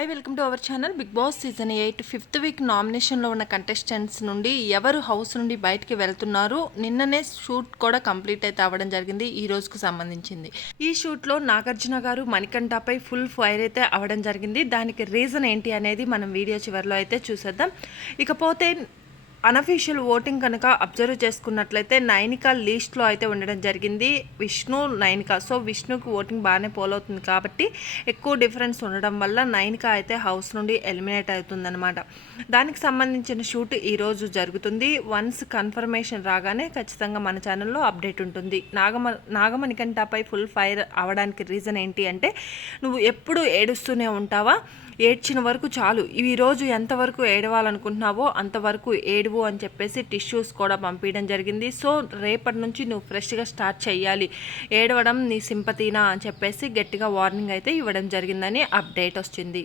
Hi welcome to our channel. Big boss season 8 5th week నామినేషన్లో ఉన్న contestants నుండి ఎవరు హౌస్ నుండి బయటికి వెళ్తున్నారు. నిన్ననే షూట్ కూడా కంప్లీట్ అయితే అవ్వడం జరిగింది ఈ రోజుకు సంబంధించింది. ఈ షూట్లో నాగార్జున గారు మణికంఠపై ఫుల్ ఫైర్ అయితే అవ్వడం జరిగింది. దానికి రీజన్ ఏంటి అనేది మనం వీడియో చివరిలో అయితే చూసేద్దాం. ఇకపోతే అనఫీషియల్ ఓటింగ్ కనుక అబ్జర్వ్ చేసుకున్నట్లయితే నైనిక లీస్ట్లో అయితే ఉండడం జరిగింది. విష్ణు, నైనిక. సో విష్ణుకి ఓటింగ్ బాగానే పోలవుతుంది కాబట్టి ఎక్కువ డిఫరెన్స్ ఉండడం వల్ల నైనిక అయితే హౌస్ నుండి ఎలిమినేట్ అవుతుందన్నమాట. దానికి సంబంధించిన షూట్ ఈరోజు జరుగుతుంది. వన్స్ కన్ఫర్మేషన్ రాగానే ఖచ్చితంగా మన ఛానల్లో అప్డేట్ ఉంటుంది. నాగమణికంఠపై ఫుల్ ఫైర్ అవ్వడానికి రీజన్ ఏంటి అంటే, నువ్వు ఎప్పుడు ఏడుస్తూనే ఉంటావా, ఏడ్చిన వరకు చాలు, ఈరోజు ఎంతవరకు ఏడవాలనుకుంటున్నావో అంతవరకు ఏడువు అని చెప్పేసి టిష్యూస్ కూడా పంపించడం జరిగింది. సో రేపటి నుంచి నువ్వు ఫ్రెష్గా స్టార్ట్ చేయాలి, ఏడవడం నీ సింపతీనా అని చెప్పేసి గట్టిగా వార్నింగ్ అయితే ఇవ్వడం జరిగిందని అప్డేట్ వచ్చింది.